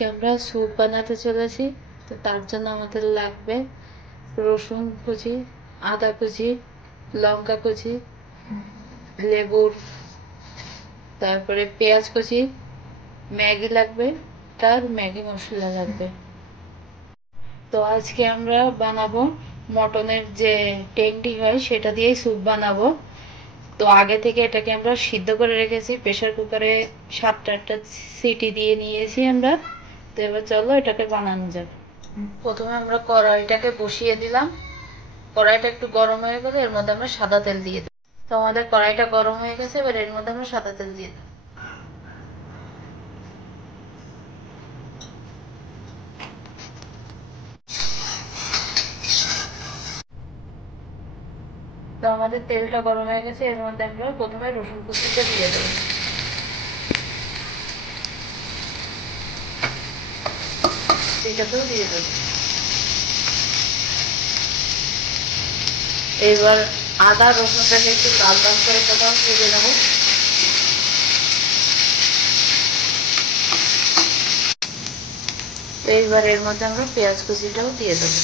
আজকে আমরা স্যুপ বানাতে চলেছি। তো তার জন্য আমাদের লাগবে রসুন কুচি, আদা কুচি, লঙ্কা কুচি, লেবুর, তারপরে পেঁয়াজ কুচি, ম্যাগি লাগবে, তার ম্যাগি মশলা লাগবে। তো আজকে আমরা বানাবো মটনের যে টেংটি হয় সেটা দিয়েই স্যুপ বানাবো। তো আগে থেকে এটাকে আমরা সিদ্ধ করে রেখেছি, প্রেসার কুকারে 7-8টা সিটি দিয়ে নিয়েছি আমরা। তো এবার চলো এটাকে বানানো যাক। প্রথমে আমরা কড়াইটাকে বসিয়ে দিলাম। কড়াইটা একটু গরম হয়ে গেলে এর মধ্যে আমরা সাদা তেল দিয়ে দিই। তো আমাদের কড়াইটা গরম হয়ে গেছে, এবার এর মধ্যে আমরা সাদা তেল দিয়ে দিই। তো আমাদের তেলটা গরম হয়ে গেছে, এর মধ্যে আমরা প্রথমে রসুন কুচিটা দিয়ে দেবো। এটাতেও দিয়ে দেবো। এবার আদা রসুনটাকে একটু লাল লাল করে কোথাও ভেজে নেবো। এইবার এর মধ্যে আমরা পেঁয়াজ কুচিটাও দিয়ে দেবো।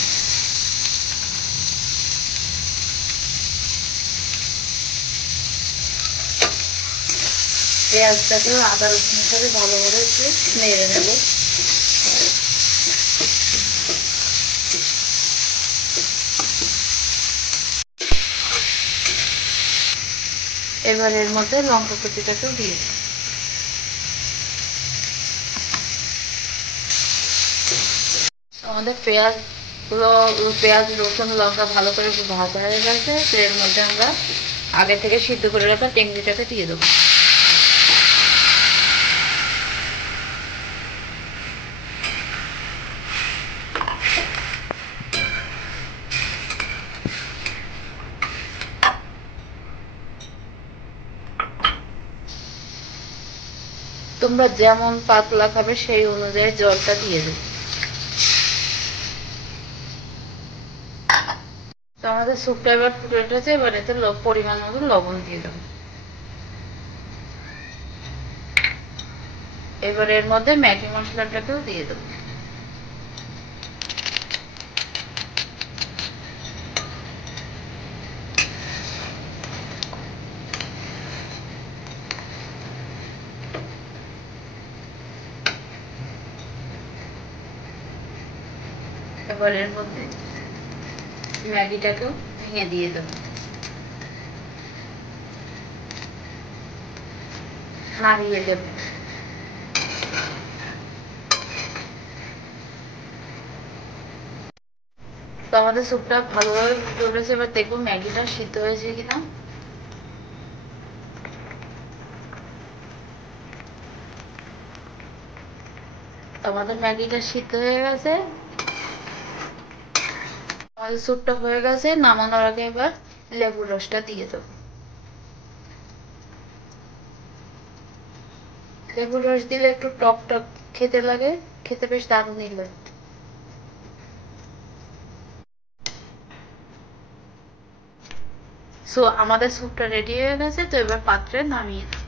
পেঁয়াজটাকে আদা রসুনের সাথে ভালো করে একটু নেড়ে নেব। এবার এর মধ্যে লঙ্কা কুচিটাকেও দিয়ে দেব। আমাদের পেঁয়াজ রসুন লঙ্কা ভালো করে ভাজা হয়ে গেছে। এর মধ্যে আমরা আগে থেকে সিদ্ধ করে রাখা টেংরিটাকে দিয়ে দেবো। তোমরা যেমন পাতলা খাবে সেই অনুযায়ী জলটা দিয়ে দেবে। তো আমাদের স্যুপটা এবার ফুটে উঠেছে, এবার এতে পরিমাণ মতো লবণ দিয়ে দেবো। এবার এর মধ্যে ম্যাগি মশলাটাকেও দিয়ে দেবো। এবার এর মধ্যে ম্যাগিটাকেও ভেঙে দিয়ে দেবো। নাড়িয়ে দেবো। তো আমাদের স্যুপটা ভালোভাবে ফুটে উঠেছে, এবার দেখবো ম্যাগিটা সিদ্ধ হয়েছে কিনা। আমাদের ম্যাগিটা সিদ্ধ হয়ে গেছে, আমাদের স্যুপটা হয়ে গেছে। নামানোর আগে এবার লেবুর রসটা দিয়ে দেবো। লেবুর রস দিলে একটু টক টক খেতে লাগে, খেতে বেশ দারুণই লাগে। সো আমাদের স্যুপটা রেডি হয়ে গেছে। তো এবার পাত্রে নামিয়ে দেবো।